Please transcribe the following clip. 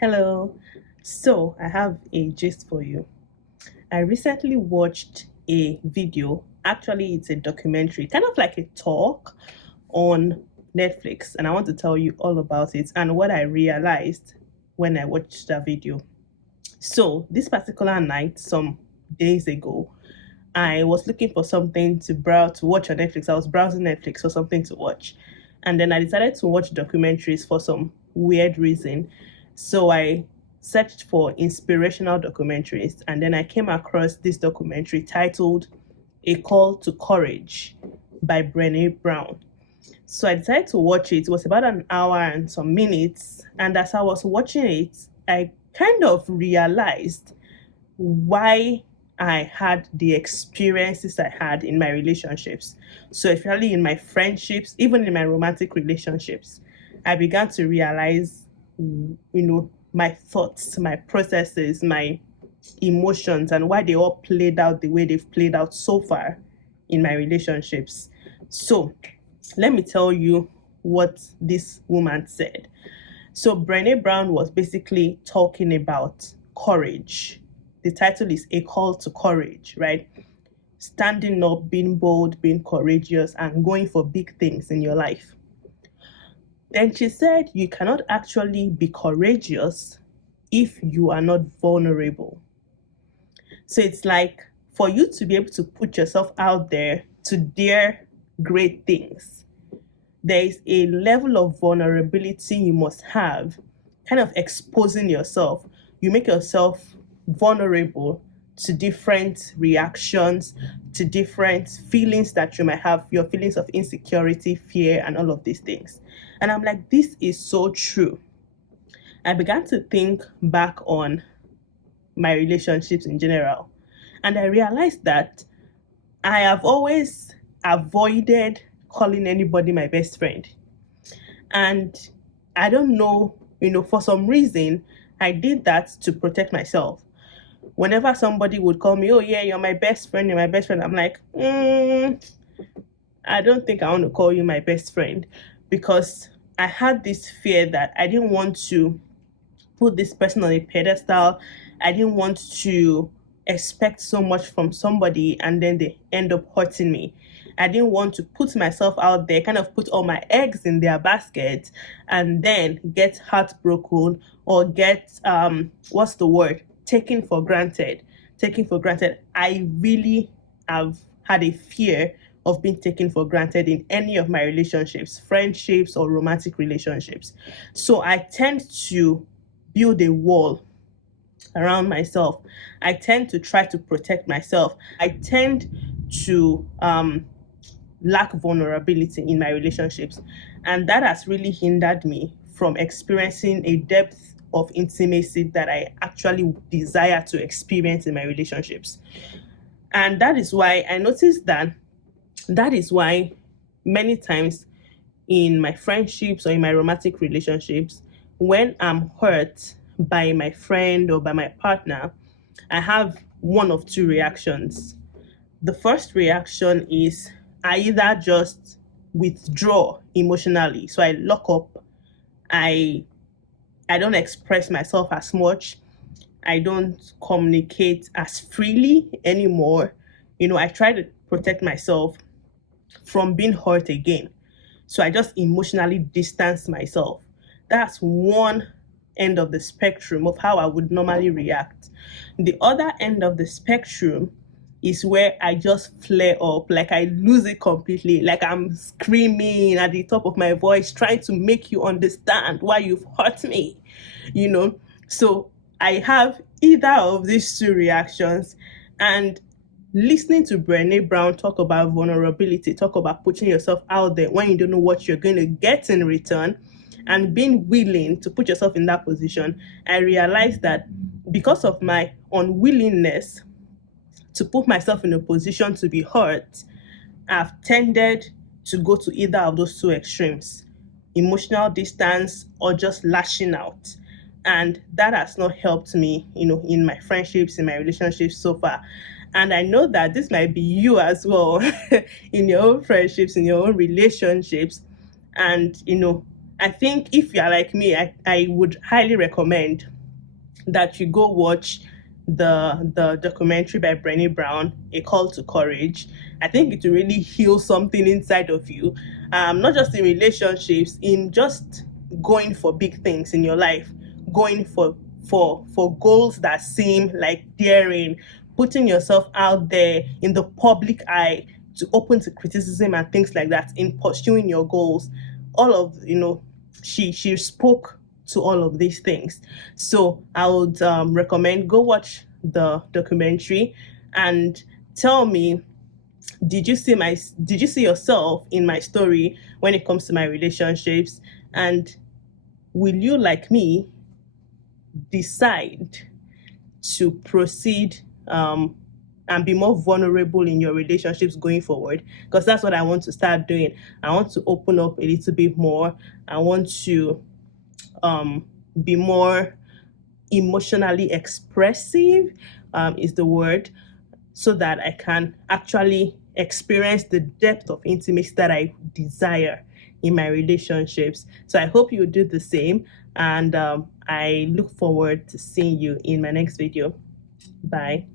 Hello. So, I have a gist for you. I recently watched a video. Actually, it's a documentary, kind of like a talk on Netflix, and I want to tell you all about it and what I realized when I watched that video. So, this particular night, some days ago, I was looking for something to browse to watch on Netflix. I was browsing Netflix for something to watch. And then I decided to watch documentaries for some weird reason. So I searched for inspirational documentaries and then I came across this documentary titled A Call to Courage by Brene Brown. So I decided to watch it. It was about an hour and some minutes. And as I was watching it, I kind of realized why I had the experiences I had in my relationships. So, especially in my friendships, even in my romantic relationships, I began to realize, my thoughts, my processes, my emotions, and why they all played out the way they've played out so far in my relationships. So, let me tell you what this woman said. So, Brene Brown was basically talking about courage. The title is A Call to Courage, right? Standing up, being bold, being courageous, and going for big things in your life. Then she said, you cannot actually be courageous if you are not vulnerable. So it's like for you to be able to put yourself out there to dare great things, there is a level of vulnerability you must have, kind of exposing yourself. You make yourself vulnerable to different reactions, to different feelings that you might have, your feelings of insecurity, fear, and all of these things. And I'm like, this is so true. I began to think back on my relationships in general, and I realized that I have always avoided calling anybody my best friend. And I don't know, for some reason, I did that to protect myself. Whenever somebody would call me, oh, yeah, you're my best friend, you're my best friend, I'm like, I don't think I want to call you my best friend because I had this fear that I didn't want to put this person on a pedestal. I didn't want to expect so much from somebody and then they end up hurting me. I didn't want to put myself out there, kind of put all my eggs in their basket and then get heartbroken or get what's the word? Taken for granted. Taken for granted. I really have had a fear of being taken for granted in any of my relationships, friendships or romantic relationships. So I tend to build a wall around myself. I tend to try to protect myself. I tend to lack vulnerability in my relationships. And that has really hindered me from experiencing a depth of intimacy that I actually desire to experience in my relationships. And that is why I noticed that is why many times in my friendships or in my romantic relationships, when I'm hurt by my friend or by my partner, I have one of two reactions. The first reaction is I either just withdraw emotionally. So I lock up. I don't express myself as much. I don't communicate as freely anymore. I try to protect myself from being hurt again. So I just emotionally distance myself. That's one end of the spectrum of how I would normally react. The other end of the spectrum is where I just flare up, like I lose it completely, like I'm screaming at the top of my voice, trying to make you understand why you've hurt me, you know. So I have either of these two reactions, and listening to Brene Brown talk about vulnerability, talk about putting yourself out there when you don't know what you're going to get in return, and being willing to put yourself in that position, I realized that because of my unwillingness to put myself in a position to be hurt, I've tended to go to either of those two extremes, emotional distance or just lashing out. And that has not helped me, in my friendships, in my relationships so far. And I know that this might be you as well in your own friendships, in your own relationships. And, I think if you're like me, I would highly recommend that you go watch the documentary by Brene Brown, A Call to Courage. I think it will really heal something inside of you, not just in relationships, in just going for big things in your life, going for goals that seem like daring, putting yourself out there in the public eye to open to criticism and things like that in pursuing your goals. All of she spoke to all of these things. So I would recommend go watch the documentary and tell me, did you see yourself in my story when it comes to my relationships, and will you, like me, decide to proceed and be more vulnerable in your relationships going forward? Because that's what I want to start doing. I want to open up a little bit more. I want to um, be more emotionally expressive, is the word, so that I can actually experience the depth of intimacy that I desire in my relationships. So I hope you do the same, and I look forward to seeing you in my next video. Bye.